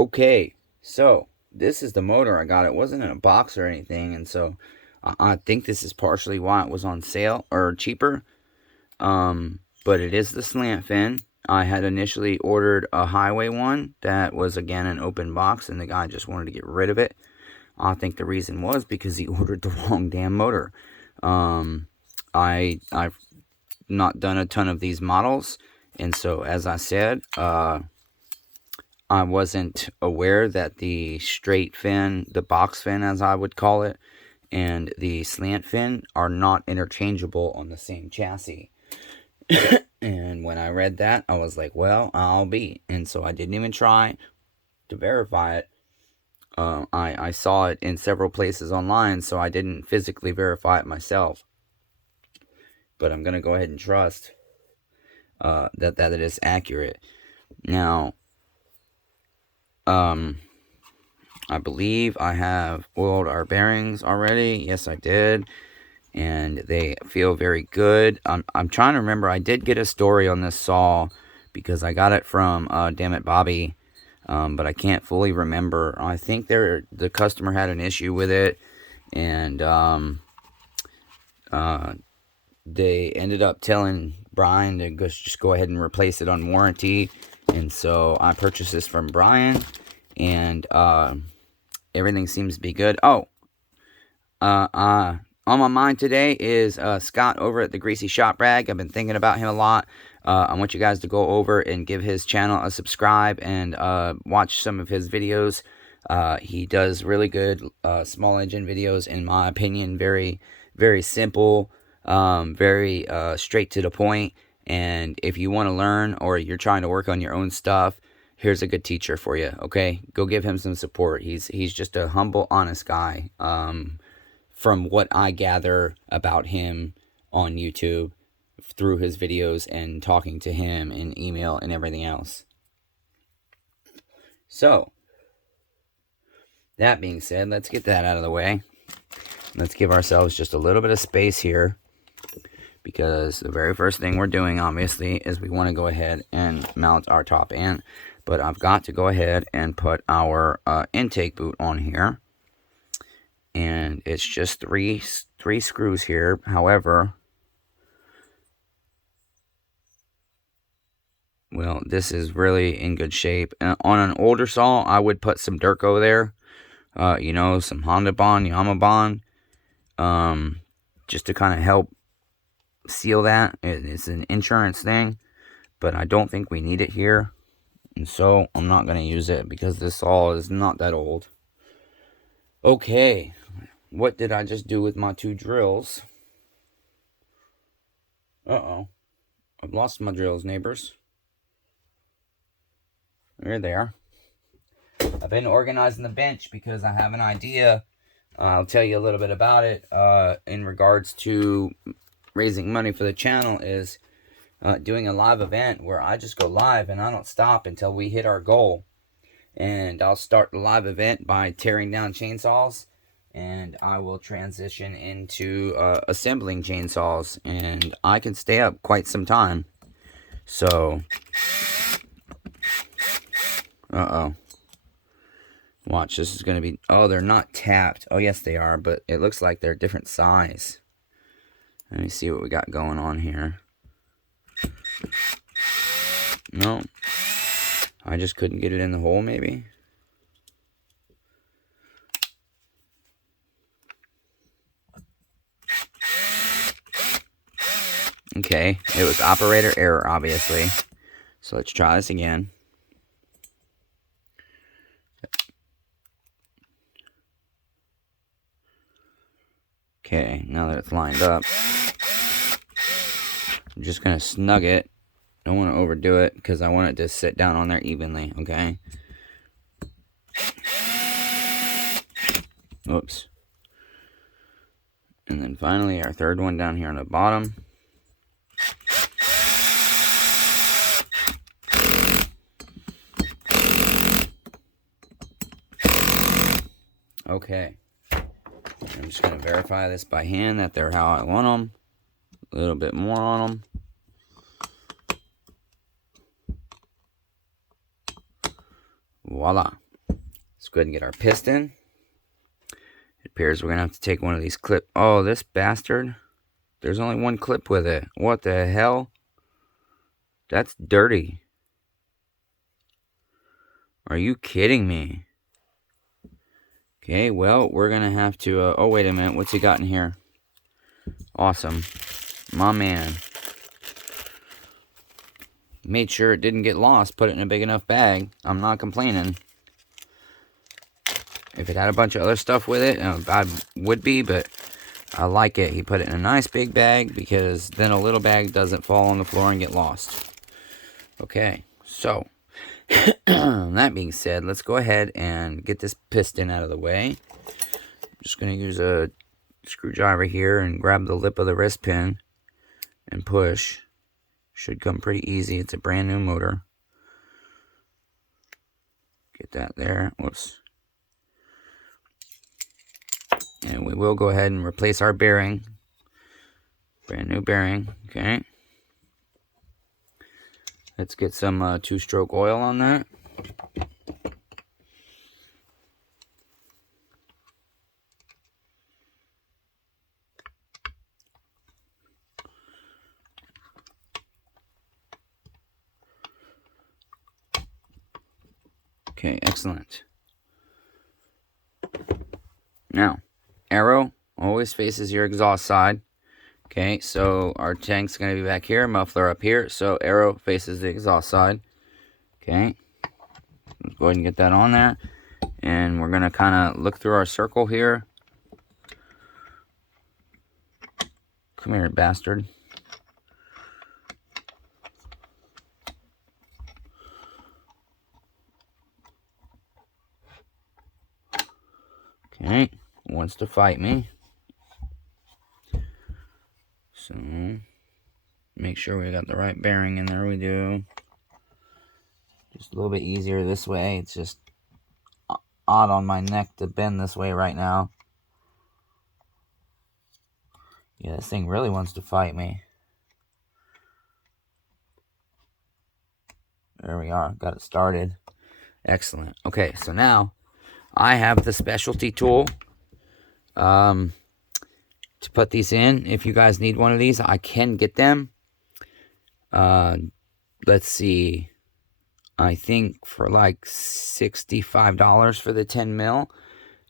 Okay, so this is the motor I got. It wasn't in a box or anything, and so I think this is partially why it was on sale or cheaper. But it is the slant fin. I had initially ordered a highway one that was again an open box, and the guy just wanted to get rid of it. I think the reason was because he ordered the wrong damn motor. I've not done a ton of these models, and so as I said, I wasn't aware that the straight fin, the box fin as I would call it, and the slant fin are not interchangeable on the same chassis. And when I read that, I was like, well, I'll be. And so I didn't even try to verify it. I saw it in several places online, so I didn't physically verify it myself. But I'm going to go ahead and trust that it is accurate. Now, I believe I have oiled our bearings already. Yes, I did. And they feel very good. I'm trying to remember. I did get a story on this saw because I got it from Damn It Bobby, but I can't fully remember. I think the customer had an issue with it, and they ended up telling Brian to just go ahead and replace it on warranty. And so I purchased this from Brian, and everything seems to be good. Oh, on my mind today is Scott over at the Greasy Shop Rag. I've been thinking about him a lot. I want you guys to go over and give his channel a subscribe and watch some of his videos. He does really good small engine videos, in my opinion. Very, very simple, very straight to the point. And if you want to learn or you're trying to work on your own stuff, here's a good teacher for you, okay? Go give him some support. He's just a humble, honest guy. From what I gather about him on YouTube through his videos and talking to him in email and everything else. So, that being said, let's get that out of the way. Let's give ourselves just a little bit of space here, because the very first thing we're doing, obviously, is we want to go ahead and mount our top end. But I've got to go ahead and put our intake boot on here. And it's just three screws here. However, well, this is really in good shape. And on an older saw, I would put some Durco there. Some Honda Bond, Yamaha Bond. Just to kind of help seal that. It's an insurance thing. But I don't think we need it here. And so I'm not going to use it because this saw is not that old. Okay. What did I just do with my two drills? Uh-oh. I've lost my drills, neighbors. There they are. I've been organizing the bench because I have an idea. I'll tell you a little bit about it. In regards to raising money for the channel is doing a live event where I just go live and I don't stop until we hit our goal. And I'll start the live event by tearing down chainsaws. And I will transition into assembling chainsaws. And I can stay up quite some time. So, uh-oh. Watch, this is going to be... Oh, they're not tapped. Oh, yes, they are. But it looks like they're different size. Let me see what we got going on here. No. I just couldn't get it in the hole, maybe. Okay, it was operator error, obviously. So let's try this again. Okay, now that it's lined up, I'm just going to snug it. Don't want to overdo it because I want it to sit down on there evenly, okay? Oops. And then finally, our third one down here on the bottom. Okay. I'm just going to verify this by hand that they're how I want them. A little bit more on them. Voila. Let's go ahead and get our piston. It appears we're going to have to take one of these clips. Oh, this bastard. There's only one clip with it. What the hell? That's dirty. Are you kidding me? Okay, well, we're going to have to... oh, wait a minute. What's he got in here? Awesome. My man. Made sure it didn't get lost. Put it in a big enough bag. I'm not complaining. If it had a bunch of other stuff with it, I would be, but I like it. He put it in a nice big bag because then a little bag doesn't fall on the floor and get lost. Okay, so that being said, let's go ahead and get this piston out of the way. I'm just going to use a screwdriver here and grab the lip of the wrist pin and push. Should come pretty easy. It's a brand new motor. Get that there. Whoops. And we will go ahead and replace our bearing. Brand new bearing. Okay. Let's get some two-stroke oil on that. Okay, excellent. Now, arrow always faces your exhaust side. Okay, so our tank's going to be back here, muffler up here, so arrow faces the exhaust side. Okay, let's go ahead and get that on there. And we're going to kind of look through our circle here. Come here, bastard. Okay, wants to fight me. So, make sure we got the right bearing in there. We do. Just a little bit easier this way. It's just odd on my neck to bend this way right now. Yeah, this thing really wants to fight me. There we are. Got it started. Excellent. Okay, so now I have the specialty tool to put these in. If you guys need one of these, I can get them. Let's see. I think for like $65 for the 10 mil.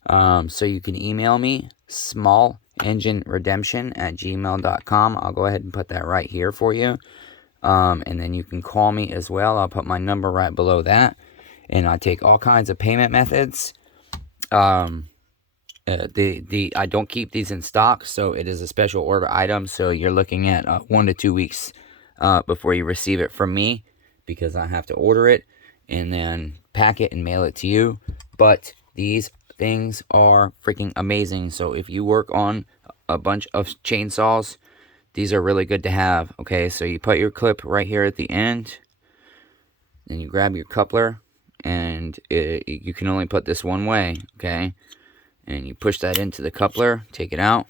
So you can email me, smallengineredemption@gmail.com. I'll go ahead and put that right here for you. And then you can call me as well. I'll put my number right below that. And I take all kinds of payment methods. I don't keep these in stock, so it is a special order item. So you're looking at 1 to 2 weeks before you receive it from me, because I have to order it and then pack it and mail it to you. But these things are freaking amazing. So if you work on a bunch of chainsaws, these are really good to have. Okay, so you put your clip right here at the end, then you grab your coupler, and you can only put this one way. Okay, and you push that into the coupler, take it out.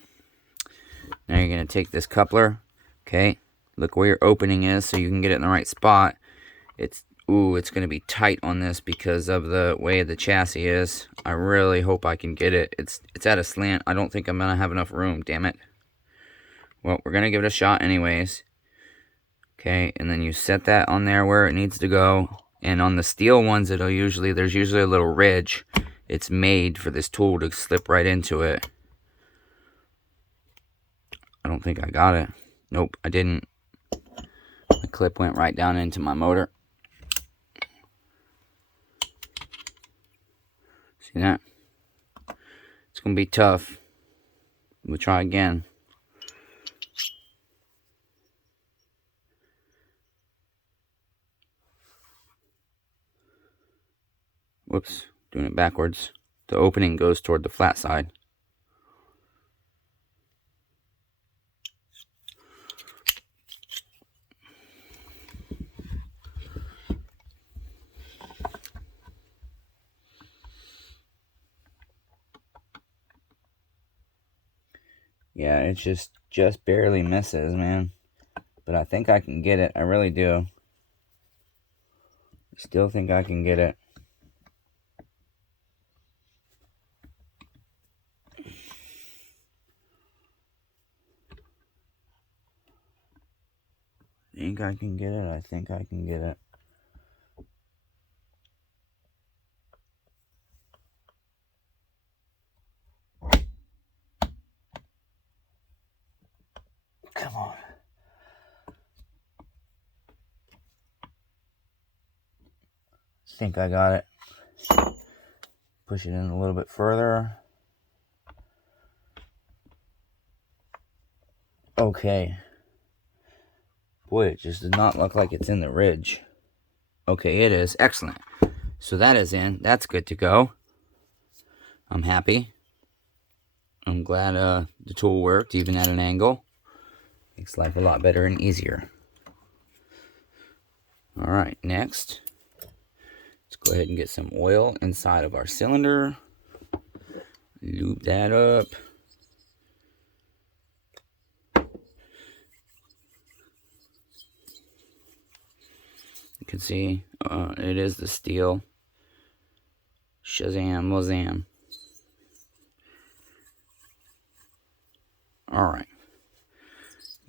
Now you're going to take this coupler. Okay, look where your opening is so you can get it in the right spot. It's going to be tight on this because of the way the chassis is. I really hope I can get it. It's at a slant. I don't think I'm going to have enough room, damn it. Well, we're going to give it a shot anyways. Okay, and then you set that on there where it needs to go. And on the Stihl ones, there's usually a little ridge. It's made for this tool to slip right into it. I don't think I got it. Nope, I didn't. The clip went right down into my motor. See that? It's going to be tough. We'll try again. Whoops, doing it backwards. The opening goes toward the flat side. Yeah, it just barely misses, man. But I think I can get it. I really do. Still think I can get it. think I can get it. I think I can get it. Come on. Think I got it. Push it in a little bit further. Okay. Boy, it just does not look like it's in the ridge. Okay, it is. Excellent. So that is in. That's good to go. I'm happy. I'm glad the tool worked, even at an angle. Makes life a lot better and easier. Alright, next. Let's go ahead and get some oil inside of our cylinder. Lube that up. You can see it is the Stihl. Shazam, Wazam. Alright.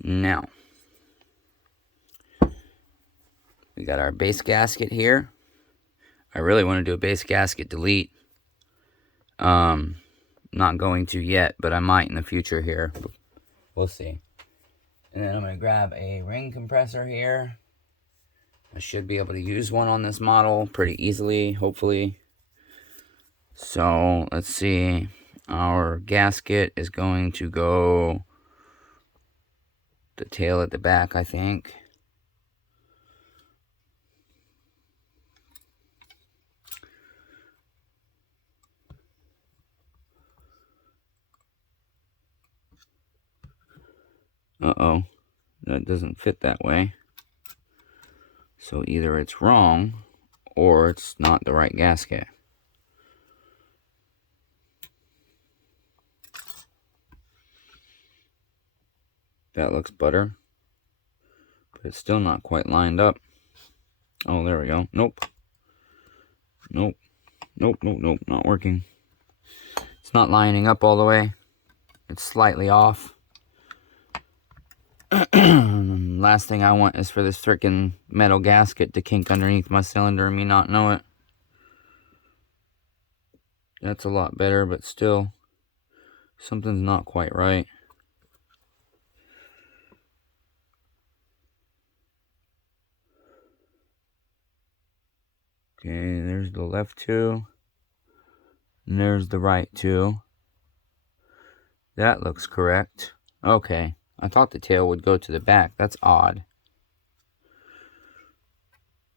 Now, we got our base gasket here. I really want to do a base gasket delete. Not going to yet, but I might in the future here. We'll see. And then I'm going to grab a ring compressor here. I should be able to use one on this model pretty easily, hopefully. So, let's see. Our gasket is going to go the tail at the back, I think. Uh-oh. That doesn't fit that way. So either it's wrong or it's not the right gasket. That looks better. But it's still not quite lined up. Oh, there we go. Nope. Nope. Nope, nope, nope. Not working. It's not lining up all the way. It's slightly off. Last thing I want is for this freaking metal gasket to kink underneath my cylinder and me not know it. That's a lot better, but still, something's not quite right. Okay, there's the left two. And there's the right two. That looks correct. Okay, I thought the tail would go to the back. That's odd.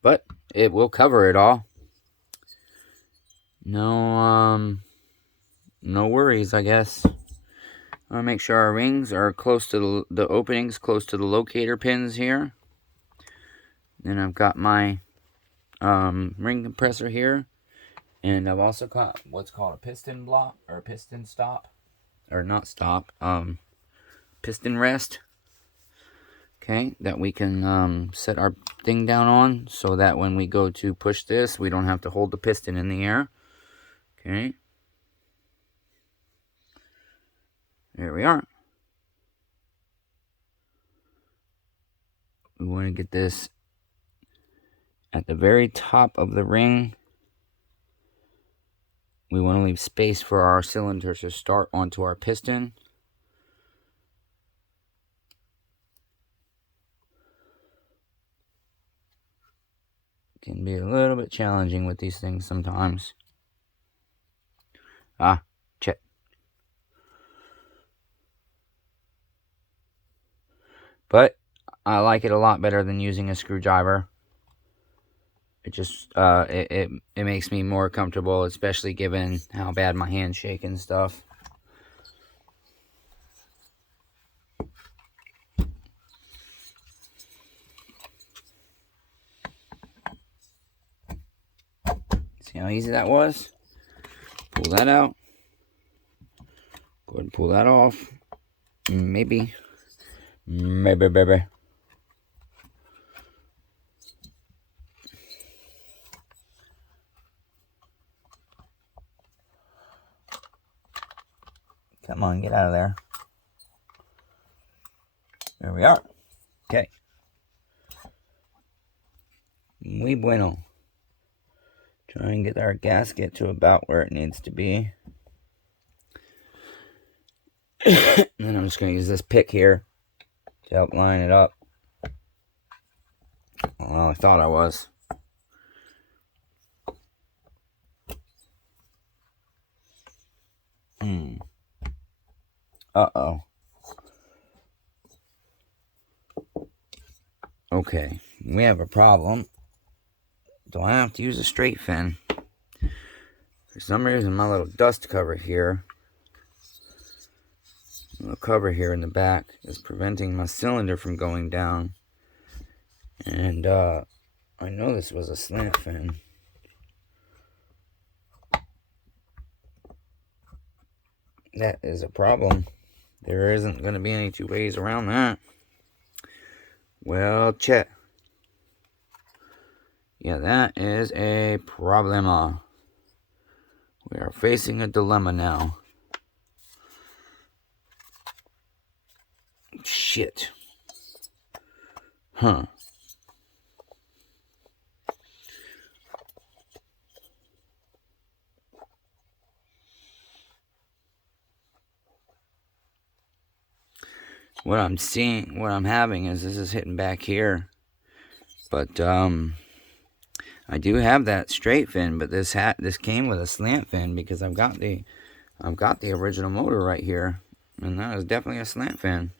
But it will cover it all. No worries, I guess. I'll make sure our rings are close to the openings, close to the locator pins here. Then I've got my ring compressor here. And I've also got what's called a piston block, or a piston stop. Or not stop, piston rest. Okay, that we can set our thing down on, so that when we go to push this, we don't have to hold the piston in the air. Okay. There we are. We want to get this at the very top of the ring. We want to leave space for our cylinder to start onto our piston. Can be a little bit challenging with these things sometimes. Check. But I like it a lot better than using a screwdriver. It just it makes me more comfortable, especially given how bad my hands shake and stuff. See how easy that was? Pull that out. Go ahead and pull that off. Maybe. Baby. Come on, get out of there. There we are. Okay. muy bueno. Try and get our gasket to about where it needs to be. And then I'm just going to use this pick here to help line it up. Well, I thought I was. Uh-oh. Okay, we have a problem. Do I have to use a straight fin? For some reason, my little dust cover here, little cover here in the back, is preventing my cylinder from going down. And I know this was a slant fin. That is a problem. There isn't going to be any two ways around that. Well, check. Yeah, that is a problema. We are facing a dilemma now. Shit. Huh. What I'm seeing, what I'm having is this is hitting back here. But I do have that straight fin, but this came with a slant fin because I've got the original motor right here, and that is definitely a slant fin.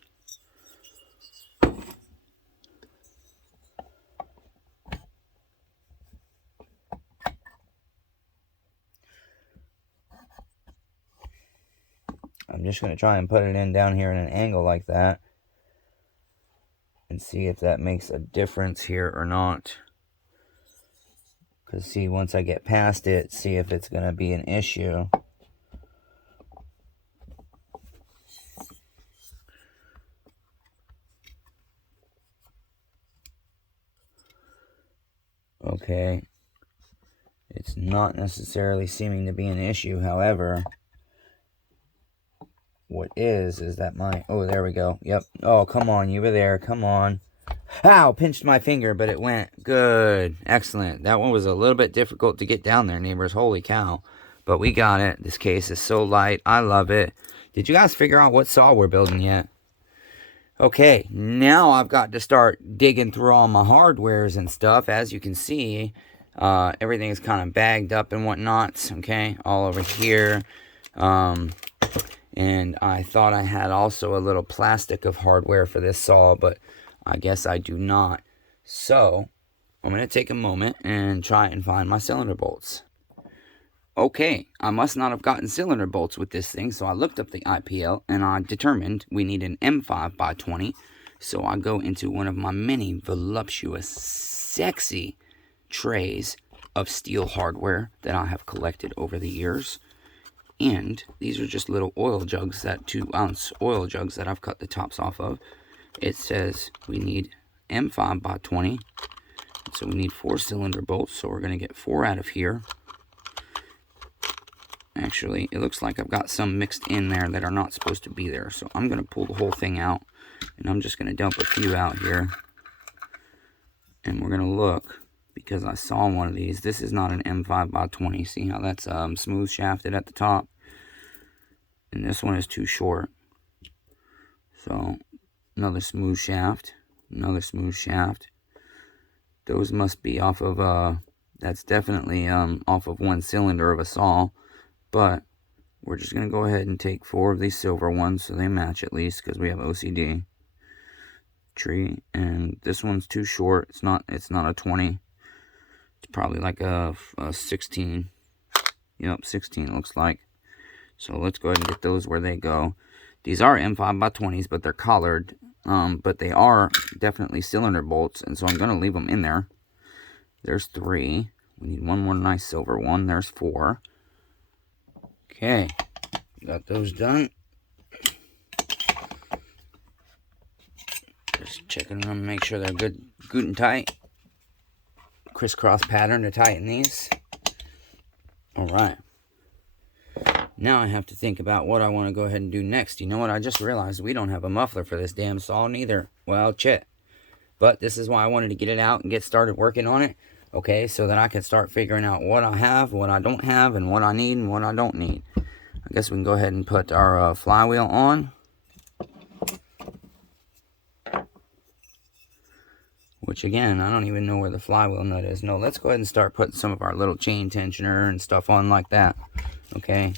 I'm just going to try and put it in down here in an angle like that and see if that makes a difference here or not. Because see, once I get past it, see if it's going to be an issue. Okay. It's not necessarily seeming to be an issue, however, what is that my... Oh, there we go. Yep. Oh, come on. You were there. Come on. Ow! Pinched my finger, but it went. Good. Excellent. That one was a little bit difficult to get down there, neighbors. Holy cow. But we got it. This case is so light. I love it. Did you guys figure out what saw we're building yet? Okay. Now I've got to start digging through all my hardwares and stuff. As you can see, everything is kind of bagged up and whatnot. Okay. All over here. And I thought I had also a little plastic of hardware for this saw, but I guess I do not. So, I'm going to take a moment and try and find my cylinder bolts. Okay, I must not have gotten cylinder bolts with this thing, so I looked up the IPL and I determined we need an M5 by 20. So I go into one of my many voluptuous, sexy trays of Stihl hardware that I have collected over the years. And these are just little oil jugs, that 2-ounce oil jugs that I've cut the tops off of. It says we need M5 by 20. So we need 4 cylinder bolts. So we're going to get 4 out of here. Actually, it looks like I've got some mixed in there that are not supposed to be there. So I'm going to pull the whole thing out. And I'm just going to dump a few out here. And we're going to look, because I saw one of these. This is not an M5 by 20. See how that's smooth shafted at the top? And this one is too short. So, another smooth shaft. Another smooth shaft. Those must be off of, that's definitely off of one cylinder of a saw. But, we're just going to go ahead and take 4 of these silver ones, so they match at least, because we have OCD. Tree. And this one's too short. It's not a 20. It's probably like a 16. Yep, 16 looks like. So let's go ahead and get those where they go. These are M5 by 20s, but they're collared. But they are definitely cylinder bolts, and so I'm going to leave them in there. There's 3. We need one more nice silver one. There's 4. Okay, got those done. Just checking them, make sure they're good and tight. Crisscross pattern to tighten these. Alright. Now I have to think about what I want to go ahead and do next. You know what? I just realized we don't have a muffler for this damn saw neither. Well, shit. But this is why I wanted to get it out and get started working on it. Okay, so that I can start figuring out what I have, what I don't have, and what I need and what I don't need. I guess we can go ahead and put our flywheel on. Which again, I don't even know where the flywheel nut is. No, let's go ahead and start putting some of our little chain tensioner and stuff on like that. Okay,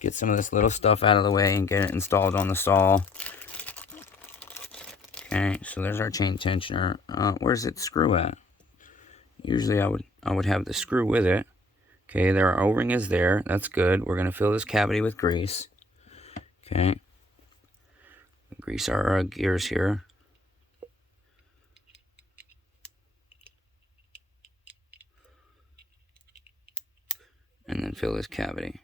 get some of this little stuff out of the way and get it installed on the saw. Okay, so there's our chain tensioner. Where's its screw at? Usually I would have the screw with it. Okay, there our O-ring is there. That's good. We're gonna fill this cavity with grease. Okay, grease our gears here. And then fill this cavity.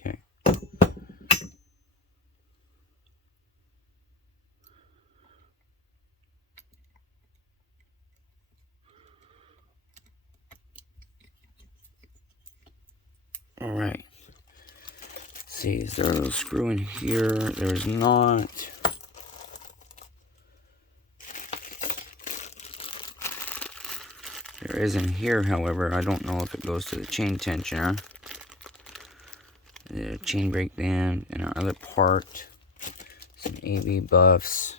Okay. All right. Let's see, is there a little screw in here? There's not. There is in here, however. I don't know if it goes to the chain tensioner. The chain brake band and our other part. Some AV buffs.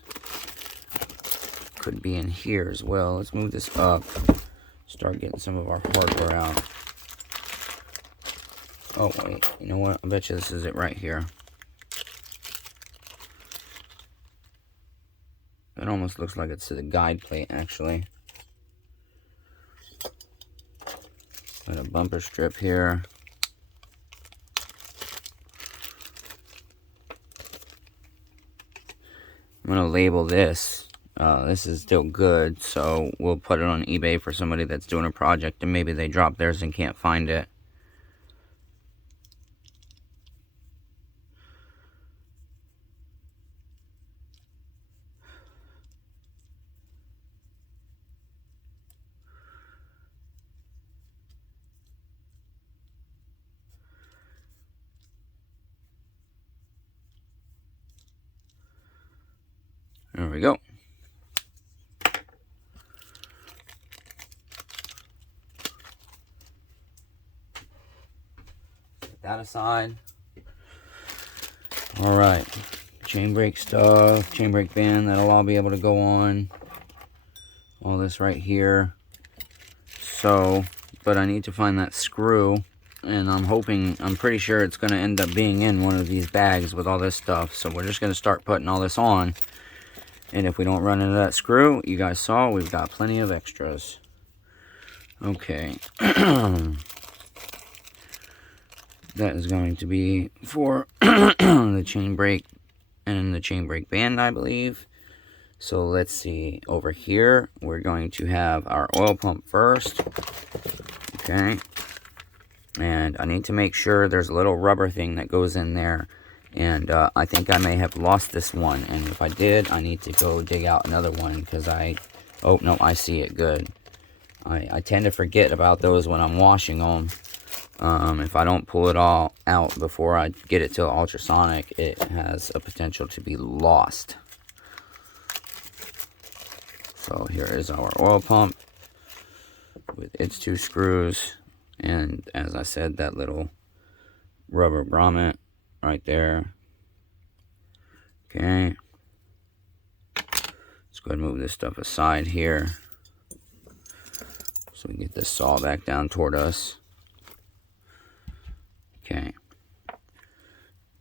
Could be in here as well. Let's move this up. Start getting some of our hardware out. Oh, wait. You know what? I bet you this is it right here. It almost looks like it's to the guide plate, actually. Got a bumper strip here. I'm going to label this. This is still good, so we'll put it on eBay for somebody that's doing a project and maybe they drop theirs and can't find it. There we go. Set that aside. Alright. Chain brake stuff, chain brake band, that'll all be able to go on. All this right here. So, but I need to find that screw. And I'm pretty sure it's going to end up being in one of these bags with all this stuff. So we're just going to start putting all this on. And if we don't run into that screw, you guys saw, we've got plenty of extras. Okay. That is going to be for the chain brake and the chain brake band, I believe. So let's see. Over here, we're going to have our oil pump first. Okay. And I need to make sure there's a little rubber thing that goes in there. And I think I may have lost this one. And if I did, I need to go dig out another one because oh, no, I see it good. I tend to forget about those when I'm washing them. If I don't pull it all out before I get it to ultrasonic, it has a potential to be lost. So here is our oil pump with its 2 screws. And as I said, that little rubber grommet right there. Okay. Let's go ahead and move this stuff aside here. So we can get this saw back down toward us. Okay.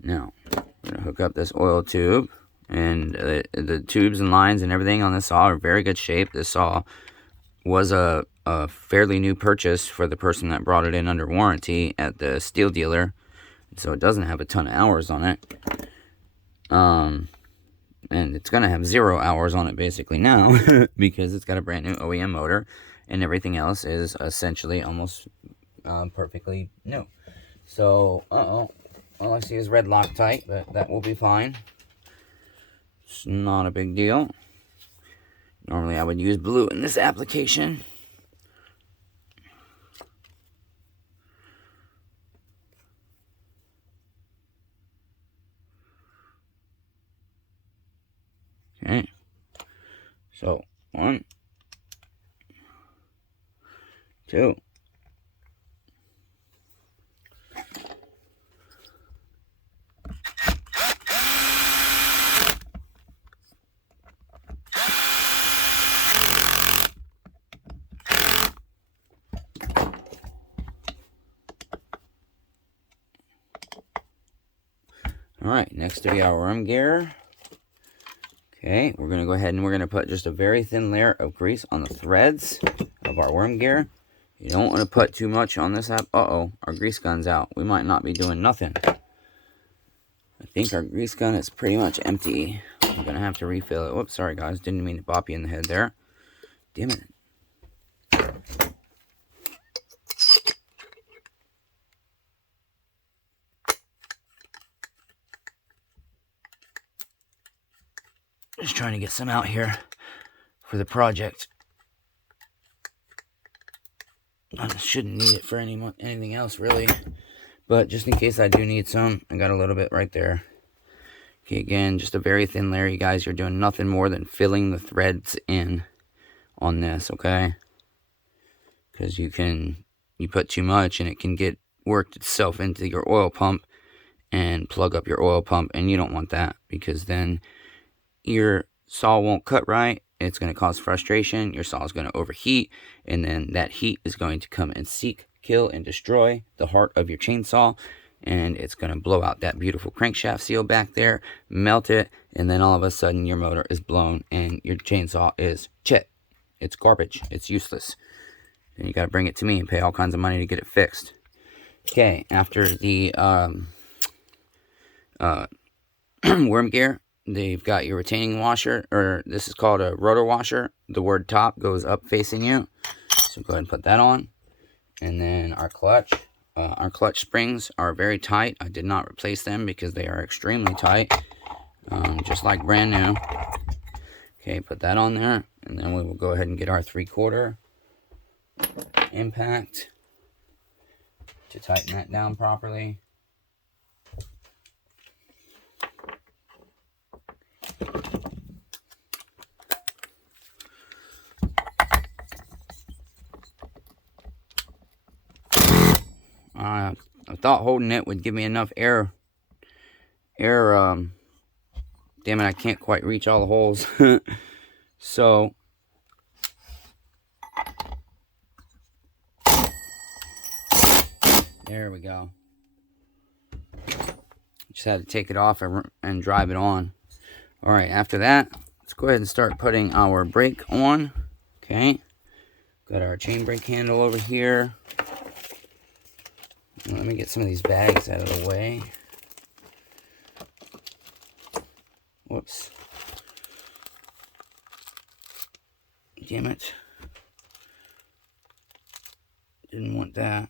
Now, we're going to hook up this oil tube. And the tubes and lines and everything on this saw are in very good shape. This saw was a fairly new purchase for the person that brought it in under warranty at the Stihl dealer. So it doesn't have a ton of hours on it. And it's going to have 0 hours on it basically now because it's got a brand new OEM motor and everything else is essentially almost perfectly new. So, all I see is red Loctite, but that will be fine. It's not a big deal. Normally I would use blue in this application. Okay. So, 1, 2. Alright, next to be our worm gear. Okay, we're going to go ahead and we're going to put just a very thin layer of grease on the threads of our worm gear. You don't want to put too much on this app. Uh-oh, our grease gun's out. We might not be doing nothing. I think our grease gun is pretty much empty. I'm going to have to refill it. Whoops, sorry guys. Didn't mean to bop you in the head there. Damn it. Just trying to get some out here for the project. I shouldn't need it for anything else really, but just in case I do need some, I got a little bit right there. Okay, again, just a very thin layer, you guys. You're doing nothing more than filling the threads in on this, okay? Because you put too much and it can get worked itself into your oil pump and plug up your oil pump, and you don't want that, because then your saw won't cut right. It's going to cause frustration. Your saw is going to overheat, and then that heat is going to come and seek, kill, and destroy the heart of your chainsaw, and it's going to blow out that beautiful crankshaft seal back there, melt it, and then all of a sudden your motor is blown and your chainsaw is shit. It's garbage. It's useless. And you got to bring it to me and pay all kinds of money to get it fixed. Okay, after the worm gear, they've got your retaining washer, or this is called a rotor washer. The word top goes up facing you. So go ahead and put that on. And then our clutch. Our clutch springs are very tight. I did not replace them because they are extremely tight. Just like brand new. Okay, put that on there. And then we will go ahead and get our 3/4 impact to tighten that down properly. I thought holding it would give me enough air. Damn it, I can't quite reach all the holes. So, there we go. Just had to take it off and drive it on. Alright, after that, let's go ahead and start putting our brake on. Okay. Got our chain brake handle over here. Let me get some of these bags out of the way. Whoops. Damn it. Didn't want that.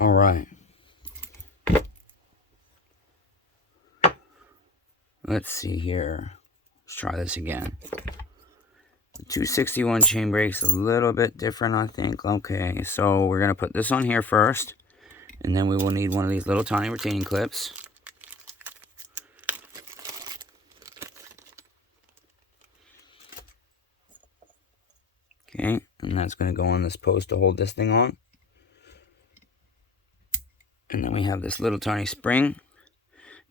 All right. Let's see here. Let's try this again. The 261 chain brake's a little bit different, I think. Okay, so we're going to put this on here first. And then we will need one of these little tiny retaining clips. Okay, and that's going to go on this post to hold this thing on. And then we have this little tiny spring.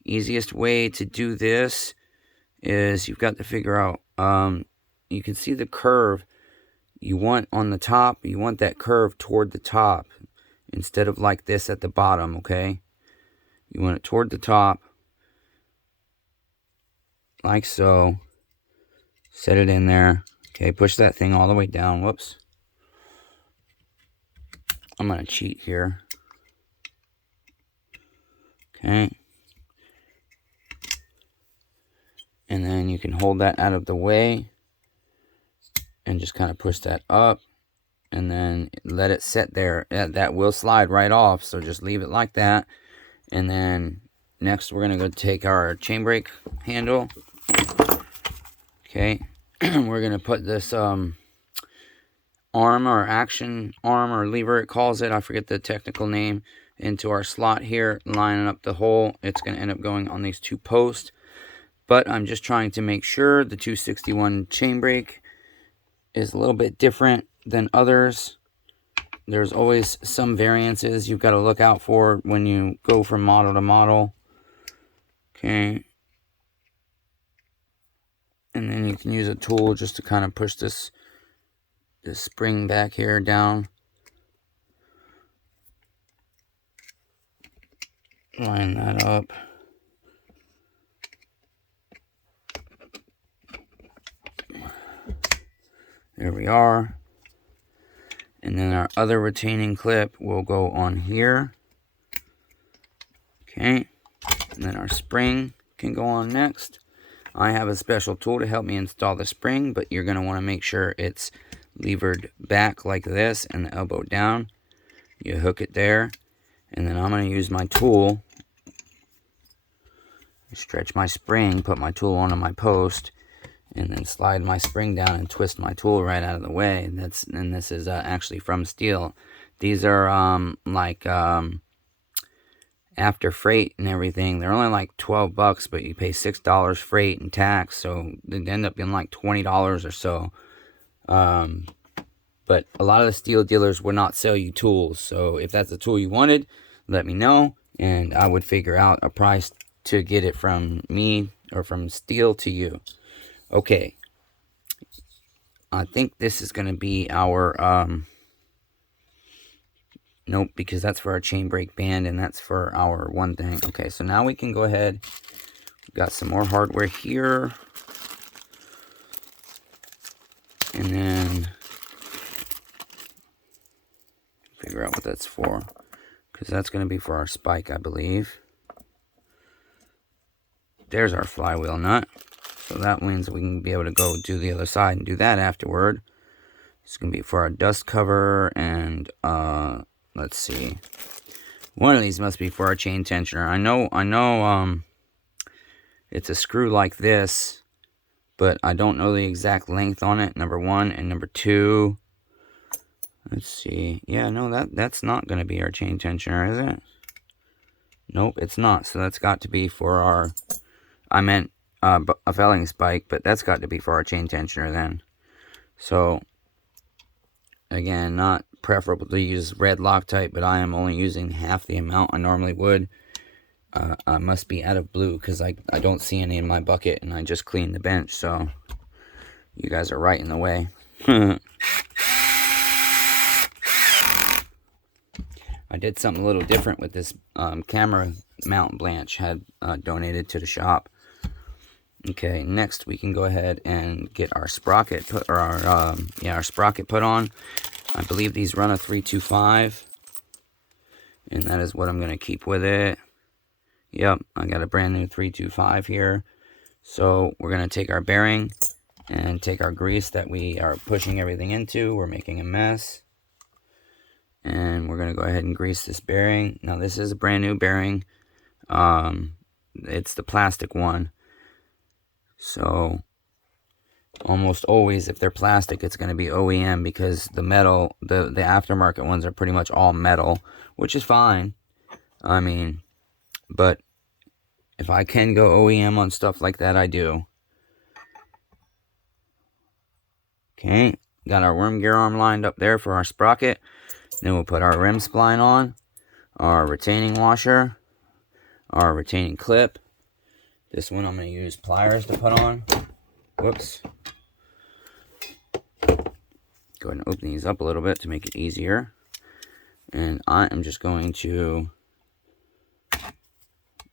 Easiest way to do this is you've got to figure out, you can see the curve you want on the top. You want that curve toward the top instead of like this at the bottom, okay? You want it toward the top, like so. Set it in there. Okay, push that thing all the way down. Whoops. I'm going to cheat here. Okay. And then you can hold that out of the way and just kind of push that up and then let it sit there. That will slide right off, so just leave it like that. And then next we're going to go take our chain brake handle. Okay. We're going to put this arm or action arm or lever it calls it, I forget the technical name, into our slot here, lining up the hole. It's going to end up going on these 2 posts. But I'm just trying to make sure the 261 chain brake is a little bit different than others. There's always some variances you've got to look out for when you go from model to model. Okay. And then you can use a tool just to kind of push this spring back here down. Line that up. There we are. And then our other retaining clip will go on here. Okay. And then our spring can go on next. I have a special tool to help me install the spring, but you're going to want to make sure it's levered back like this and the elbow down. You hook it there, and then I'm going to use my tool, stretch my spring, put my tool onto my post, and then slide my spring down and twist my tool right out of the way. And this is actually from Stihl. These are after freight and everything, they're only like 12 bucks, but you pay $6 freight and tax, so they end up being like $20 or so. But a lot of the Stihl dealers will not sell you tools, so if that's the tool you wanted, let me know, and I would figure out a price to get it from me or from Stihl to you. Okay, I think this is going to be our nope, because that's for our chain brake band, and that's for our one thing. Okay, so now we can go ahead. We've got some more hardware here. And then figure out what that's for. Because that's going to be for our spike, I believe. There's our flywheel nut. So that means we can be able to go do the other side and do that afterward. It's going to be for our dust cover and let's see. One of these must be for our chain tensioner. I know it's a screw like this, but I don't know the exact length on it, number one. And number two, let's see. Yeah, no, that's not going to be our chain tensioner, is it? Nope, it's not. So that's got to be for our, I meant a felling spike, but that's got to be for our chain tensioner then. So, again, not preferable to use red Loctite, but I am only using half the amount I normally would. I must be out of blue because I don't see any in my bucket, and I just cleaned the bench, so you guys are right in the way. I did something a little different with this camera mount Blanche had donated to the shop. Okay, next we can go ahead and get our sprocket put, or our sprocket put on. I believe these run a 325, and that is what I'm going to keep with it. Yep, I got a brand new 325 here. So we're going to take our bearing and take our grease that we are pushing everything into. We're making a mess. And we're going to go ahead and grease this bearing. Now this is a brand new bearing. It's the plastic one. So almost always if they're plastic, it's going to be OEM, because the metal, the aftermarket ones are pretty much all metal, which is fine. I mean, but if I can go OEM on stuff like that, I do. Okay, got our worm gear arm lined up there for our sprocket. Then we'll put our rim spline on, our retaining washer, our retaining clip. This one I'm going to use pliers to put on. Whoops. Go ahead and open these up a little bit to make it easier. And I am just going to,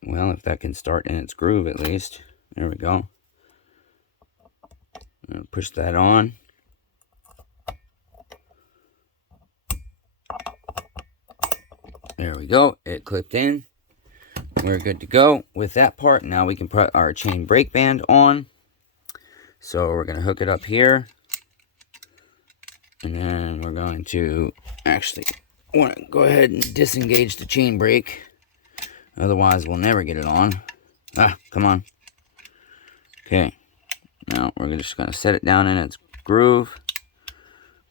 well, if that can start in its groove at least. There we go. I'm going to push that on. There we go. It clipped in. We're good to go with that part. Now we can put our chain brake band on. So we're going to hook it up here. And then we're going to actually want to go ahead and disengage the chain brake. Otherwise, we'll never get it on. Ah, come on. Okay. Now we're just going to set it down in its groove.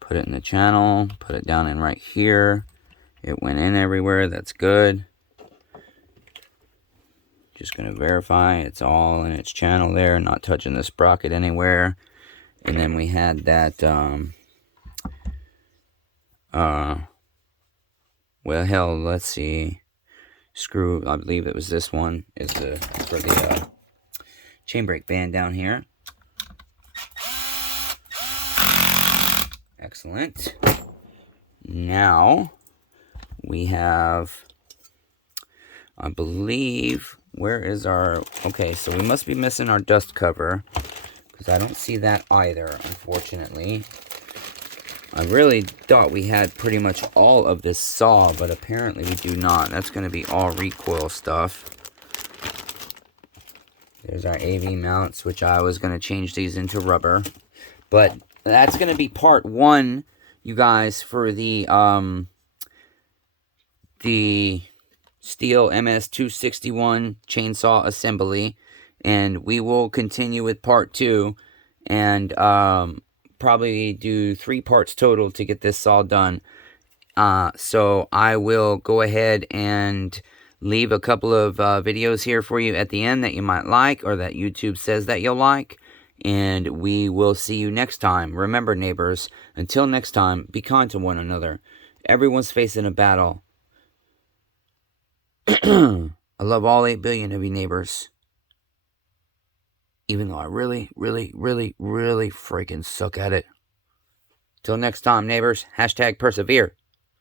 Put it in the channel. Put it down in right here. It went in everywhere. That's good. Just going to verify it's all in its channel there. Not touching the sprocket anywhere. And then we had that, well, hell, let's see. Screw, I believe it was this one, is for the chain brake band down here. Excellent. Now, we have, I believe, where is our, okay, so we must be missing our dust cover, because I don't see that either, unfortunately. I really thought we had pretty much all of this saw, but apparently we do not. That's going to be all recoil stuff. There's our AV mounts, which I was going to change these into rubber. But that's going to be part one, you guys, for the Stihl MS261 chainsaw assembly. And we will continue with part two. And probably do 3 parts total to get this saw done. So I will go ahead and leave a couple of videos here for you at the end that you might like, or that YouTube says that you'll like. And we will see you next time. Remember, neighbors, until next time, be kind to one another. Everyone's facing a battle. I love all 8 billion of you neighbors. Even though I really, really, really, really freaking suck at it. Till next time, neighbors, #persevere.